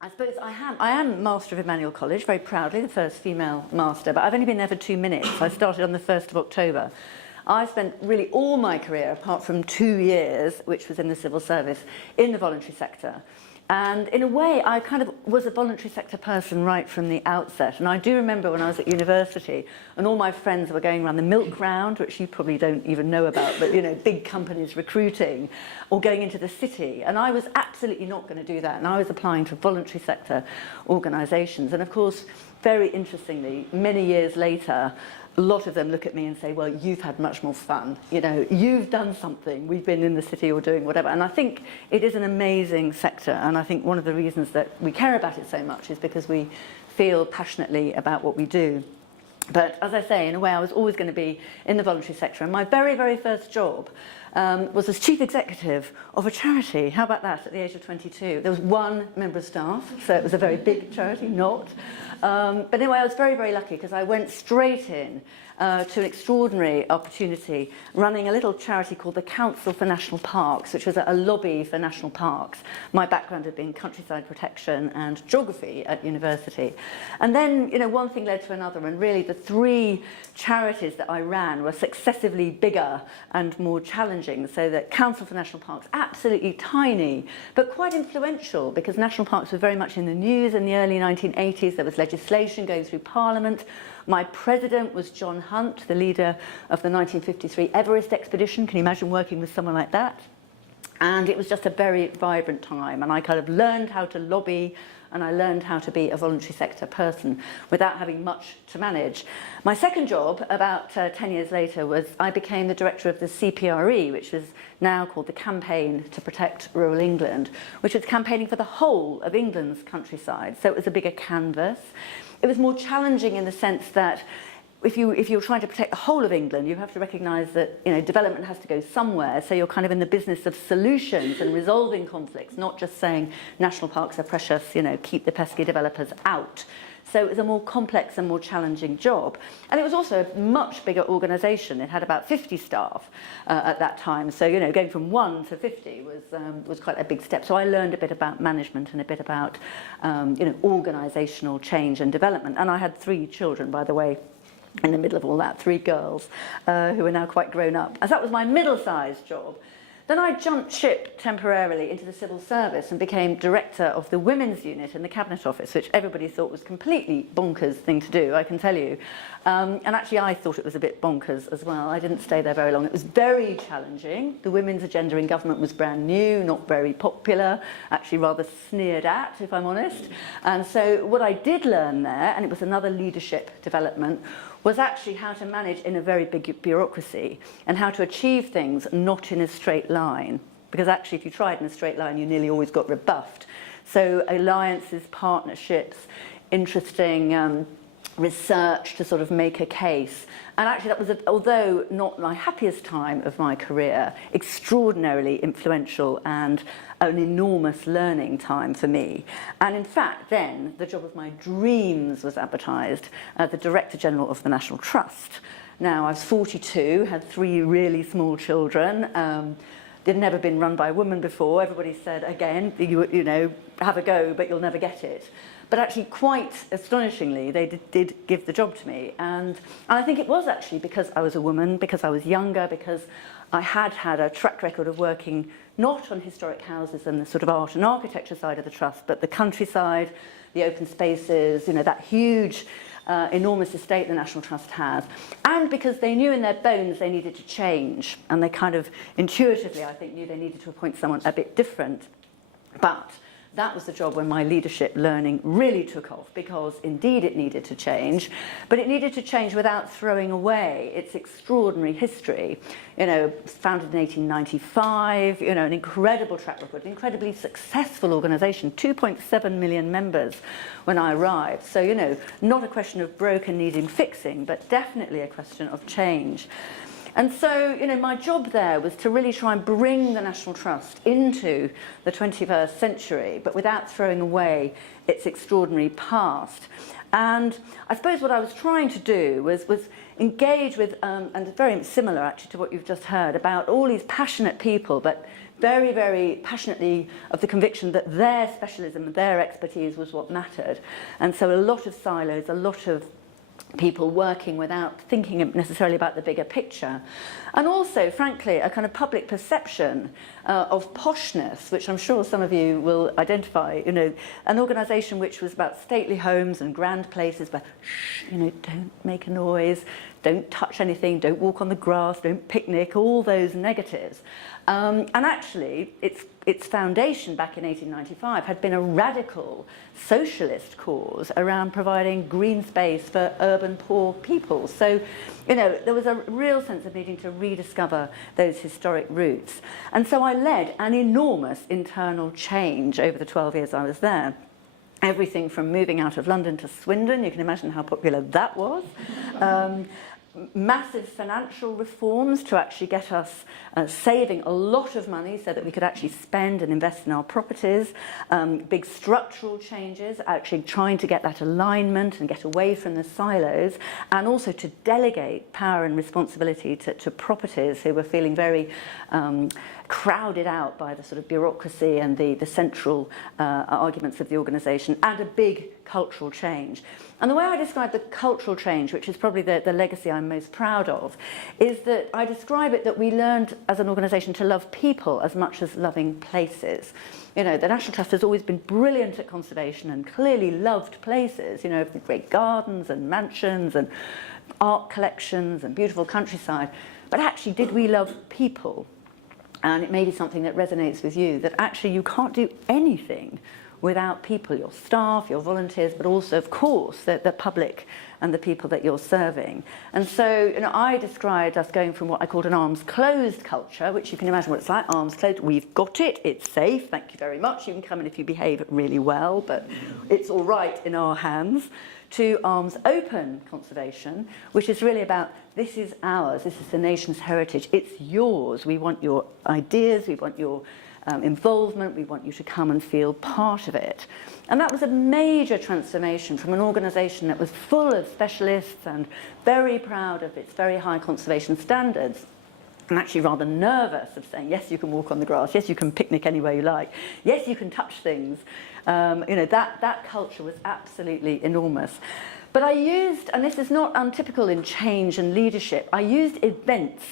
I suppose I am Master of Emmanuel College, very proudly, the first female master, but I've only been there for 2 minutes. I started on the 1st of October. I spent really all my career, apart from 2 years, which was in the civil service, in the voluntary sector. And in a way, I kind of was a voluntary sector person right from the outset. And I do remember when I was at university and all my friends were going around the milk round, which you probably don't even know about, but, you know, big companies recruiting or going into the city. And I was absolutely not going to do that. And I was applying to voluntary sector organisations. And of course, very interestingly, many years later, a lot of them look at me and say, well, you've had much more fun. You know, you've done something. We've been in the city or doing whatever. And I think it is an amazing sector. And I think one of the reasons that we care about it so much is because we feel passionately about what we do. But as I say, in a way, I was always going to be in the voluntary sector. And my very, very first job was as chief executive of a charity. How about that, at the age of 22? There was 1 member of staff, so it was a very big charity, not. But anyway, I was very, very lucky because I went straight in to an extraordinary opportunity running a little charity called the Council for National Parks, which was a lobby for national parks. My background had been countryside protection and geography at university. And then, you know, one thing led to another, and really the 3 charities that I ran were successively bigger and more challenging. So that Council for National Parks, absolutely tiny, but quite influential because national parks were very much in the news in the early 1980s. There was legislation going through Parliament. My president was John Hunt, the leader of the 1953 Everest expedition. Can you imagine working with someone like that? And it was just a very vibrant time. And I kind of learned how to lobby, and I learned how to be a voluntary sector person without having much to manage. My second job, about 10 years later, was I became the director of the CPRE, which is now called the Campaign to Protect Rural England, which was campaigning for the whole of England's countryside. So it was a bigger canvas. It was more challenging in the sense that if you're trying to protect the whole of England, you have to recognise that, you know, development has to go somewhere. So you're kind of in the business of solutions and resolving conflicts, not just saying national parks are precious, you know, keep the pesky developers out. So it was a more complex and more challenging job. And it was also a much bigger organisation. It had about 50 staff at that time. So, you know, going from 1 to 50 was quite a big step. So I learned a bit about management and a bit about, you know, organisational change and development. And I had 3 children, by the way, in the middle of all that, 3 girls who are now quite grown up. As that was my middle-sized job. Then I jumped ship temporarily into the civil service and became director of the women's unit in the Cabinet Office, which everybody thought was completely bonkers thing to do, I can tell you. And actually I thought it was a bit bonkers as well. I didn't stay there very long. It was very challenging. The women's agenda in government was brand new, not very popular, actually rather sneered at, if I'm honest. And so what I did learn there, and it was another leadership development, was actually how to manage in a very big bureaucracy and how to achieve things not in a straight line. Because actually if you tried in a straight line, you nearly always got rebuffed. So alliances, partnerships, interesting research to sort of make a case. And actually that was, although not my happiest time of my career, extraordinarily influential and an enormous learning time for me. And in fact, then, the job of my dreams was advertised as the Director General of the National Trust. Now, I was 42, had 3 really small children. They'd never been run by a woman before. Everybody said, again, you know, have a go, but you'll never get it. But actually, quite astonishingly, they did give the job to me. And I think it was actually because I was a woman, because I was younger, because I had had a track record of working not on historic houses and the sort of art and architecture side of the trust, but the countryside, the open spaces, you know, that huge, enormous estate the National Trust has. And because they knew in their bones they needed to change. And they kind of intuitively, I think, knew they needed to appoint someone a bit different. But that was the job when my leadership learning really took off, because indeed it needed to change, but it needed to change without throwing away its extraordinary history. You know, founded in 1895, you know, an incredible track record, an incredibly successful organisation, 2.7 million members when I arrived. So, you know, not a question of broken needing fixing, but definitely a question of change. And so, you know, my job there was to really try and bring the National Trust into the 21st century, but without throwing away its extraordinary past. And I suppose what I was trying to do was engage with, and very similar actually to what you've just heard, about all these passionate people, but very, very passionately of the conviction that their specialism, their expertise was what mattered. And so a lot of silos, a lot of people working without thinking necessarily about the bigger picture. And also, frankly, a kind of public perception of poshness, which I'm sure some of you will identify, you know, an organisation which was about stately homes and grand places, but shh, you know, don't make a noise, don't touch anything, don't walk on the grass, don't picnic, all those negatives. And actually, its foundation back in 1895 had been a radical socialist cause around providing green space for urban poor people. So, you know, there was a real sense of needing to rediscover those historic roots. And so I led an enormous internal change over the 12 years I was there. Everything from moving out of London to Swindon, you can imagine how popular that was. Massive financial reforms to actually get us saving a lot of money so that we could actually spend and invest in our properties. Big structural changes, actually trying to get that alignment and get away from the silos, and also to delegate power and responsibility to properties who were feeling very crowded out by the sort of bureaucracy and the central arguments of the organisation, and a big cultural change. And the way I describe the cultural change, which is probably the legacy I'm most proud of, is that I describe it that we learned as an organisation to love people as much as loving places. You know, the National Trust has always been brilliant at conservation and clearly loved places, you know, great gardens and mansions and art collections and beautiful countryside. But actually, did we love people? And it may be something that resonates with you, that actually you can't do anything without people, your staff, your volunteers, but also, of course, the public and the people that you're serving. And so, you know, I described us going from what I called an arms-closed culture, which you can imagine what it's like, arms-closed, we've got it, it's safe, thank you very much, you can come in if you behave really well, but it's all right in our hands, to arms-open conservation, which is really about, this is ours, this is the nation's heritage, it's yours, we want your ideas, we want your involvement, we want you to come and feel part of it. And that was a major transformation from an organisation that was full of specialists and very proud of its very high conservation standards, and actually rather nervous of saying, yes, you can walk on the grass, yes, you can picnic anywhere you like, yes, you can touch things. You know, that culture was absolutely enormous. But I used, and this is not untypical in change and leadership, I used events.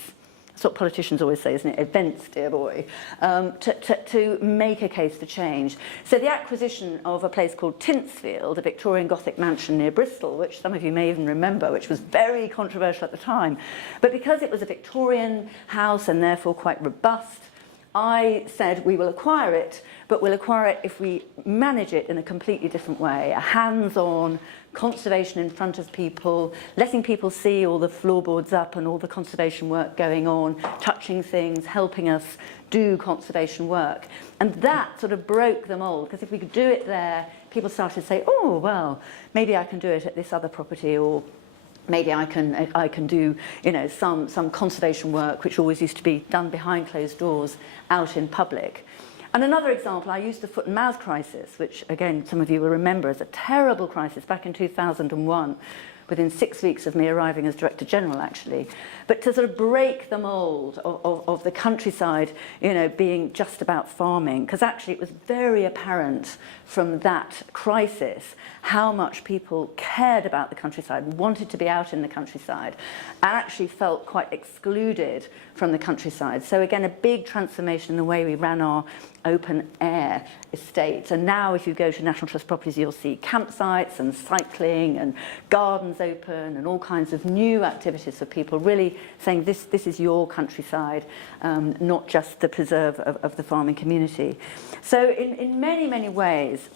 That's what politicians always say, isn't it? Events, dear boy, to make a case for change. So the acquisition of a place called Tintsfield, a Victorian Gothic mansion near Bristol, which some of you may even remember, which was very controversial at the time. But because it was a Victorian house and therefore quite robust, I said we will acquire it, but we'll acquire it if we manage it in a completely different way, a hands-on conservation in front of people, letting people see all the floorboards up and all the conservation work going on, touching things, helping us do conservation work. And that sort of broke the mould, because if we could do it there, people started to say, oh, well, maybe I can do it at this other property, or maybe I can do, you know, some conservation work, which always used to be done behind closed doors out in public. And another example, I used the foot and mouth crisis, which again, some of you will remember as a terrible crisis back in 2001, within 6 weeks of me arriving as Director General, actually. But to sort of break the mould of the countryside, you know, being just about farming, because actually it was very apparent from that crisis how much people cared about the countryside, wanted to be out in the countryside, and actually felt quite excluded from the countryside. So again, a big transformation in the way we ran our open air estates. And now if you go to National Trust properties, you'll see campsites and cycling and gardens open and all kinds of new activities for people, really saying this is your countryside, not just the preserve of the farming community. So in many, many ways,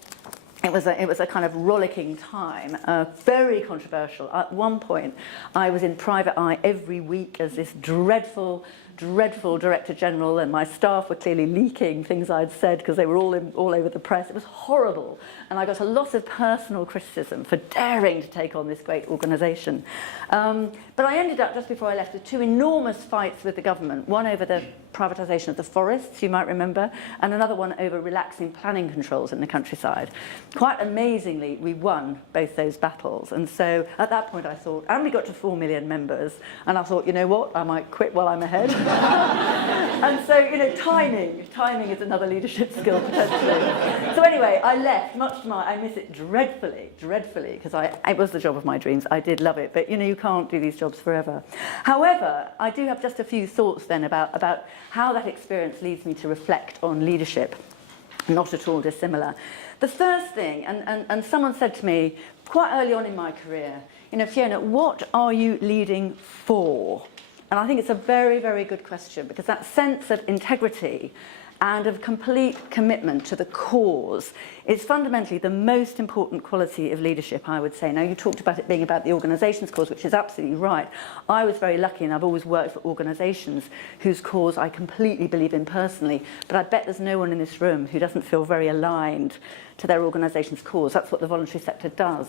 it was a kind of rollicking time, very controversial. At one point, I was in private eye every week as this dreadful Director General, and my staff were clearly leaking things I'd said because they were all over the press. It was horrible, and I got a lot of personal criticism for daring to take on this great organisation. But But I ended up, just before I left, with two enormous fights with the government, one over the privatisation of the forests, you might remember, and another one over relaxing planning controls in the countryside. Quite amazingly, we won both those battles. And so at that point I thought, and we got to 4 million members, and I thought, you know what, I might quit while I'm ahead. And so, you know, timing is another leadership skill potentially. So anyway, I left, much to my, I miss it dreadfully, because it was the job of my dreams. I did love it, but you know, you can't do these jobs forever. However, I do have just a few thoughts then about how that experience leads me to reflect on leadership, not at all dissimilar. The first thing, and someone said to me quite early on in my career, you know, Fiona, what are you leading for? And I think it's a very, very good question, because that sense of integrity and of complete commitment to the cause is fundamentally the most important quality of leadership, I would say. Now, you talked about it being about the organisation's cause, which is absolutely right. I was very lucky, and I've always worked for organisations whose cause I completely believe in personally, but I bet there's no one in this room who doesn't feel very aligned to their organisation's cause. That's what the voluntary sector does.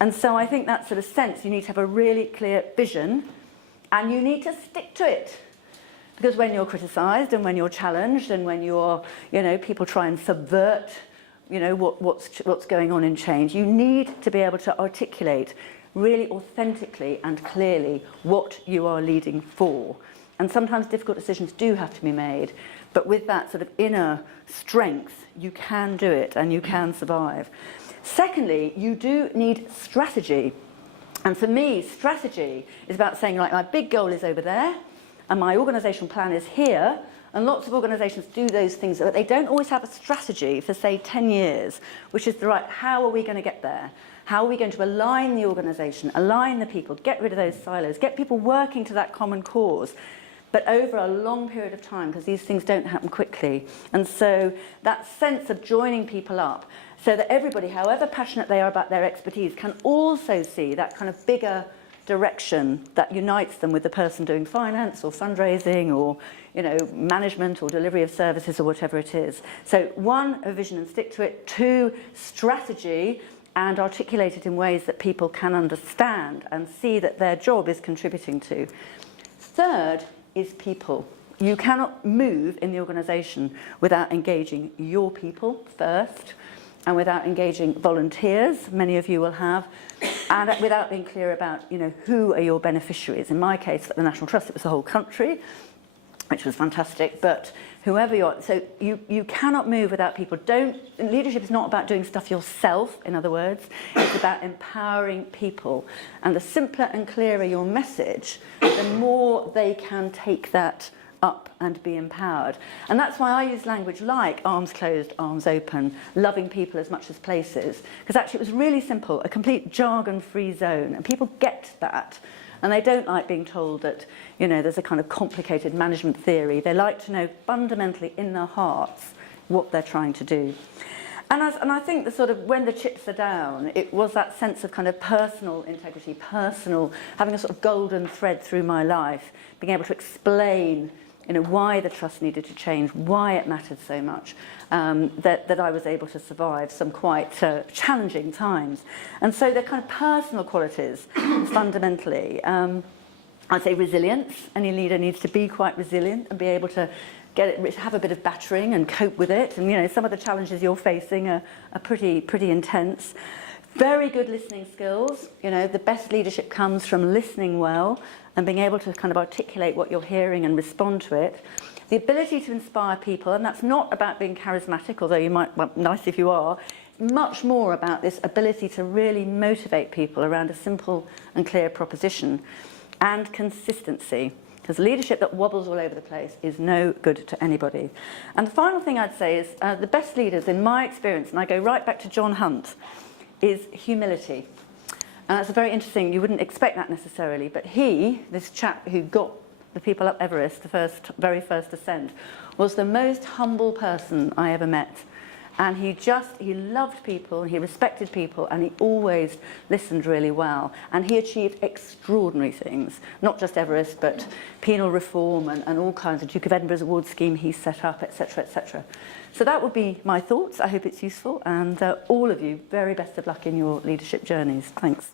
And so I think that sort of sense, you need to have a really clear vision, and you need to stick to it. Because when you're criticised and when you're challenged and when you're, you know, people try and subvert, you know, what's going on in change, you need to be able to articulate really authentically and clearly what you are leading for. And sometimes difficult decisions do have to be made, but with that sort of inner strength, you can do it and you can survive. Secondly, you do need strategy. And for me, strategy is about saying, like, my big goal is over there, and my organisational plan is here, and lots of organisations do those things, but they don't always have a strategy for, say, 10 years, which is the right, how are we going to get there? How are we going to align the organisation, align the people, get rid of those silos, get people working to that common cause, but over a long period of time, because these things don't happen quickly. And so that sense of joining people up, so that everybody, however passionate they are about their expertise, can also see that kind of bigger direction that unites them with the person doing finance or fundraising or, you know, management or delivery of services or whatever it is. So one, a vision and stick to it. Two, strategy, and articulate it in ways that people can understand and see that their job is contributing to. Third is people. You cannot move in the organisation without engaging your people first, and without engaging volunteers, many of you will have, and without being clear about, you know, who are your beneficiaries. In my case, at the National Trust, it was the whole country, which was fantastic, but whoever you are, so you cannot move without people. Leadership is not about doing stuff yourself, in other words, it's about empowering people. And the simpler and clearer your message, the more they can take that up and be empowered. And that's why I use language like arms closed, arms open, loving people as much as places, because actually it was really simple, a complete jargon-free zone, and people get that. And they don't like being told that, you know, there's a kind of complicated management theory. They like to know fundamentally in their hearts what they're trying to do. And I think the sort of, when the chips are down, it was that sense of kind of personal integrity, having a sort of golden thread through my life, being able to explain, you know, why the trust needed to change, why it mattered so much, that I was able to survive some quite challenging times. And so the kind of personal qualities, fundamentally, I'd say resilience. Any leader needs to be quite resilient and be able to have a bit of battering and cope with it. And, you know, some of the challenges you're facing are pretty intense. Very good listening skills. You know, the best leadership comes from listening well and being able to kind of articulate what you're hearing and respond to it. The ability to inspire people, and that's not about being charismatic, although you might, well, nice if you are, much more about this ability to really motivate people around a simple and clear proposition, and consistency. Because leadership that wobbles all over the place is no good to anybody. And the final thing I'd say is the best leaders, in my experience, and I go right back to John Hunt, is humility. And that's a very interesting, you wouldn't expect that necessarily, but this chap who got the people up Everest, the very first ascent, was the most humble person I ever met. And he loved people, he respected people, and he always listened really well. And he achieved extraordinary things, not just Everest, but penal reform and all kinds of Duke of Edinburgh's award scheme he set up, etc., etc. So that would be my thoughts. I hope it's useful. And all of you, very best of luck in your leadership journeys. Thanks.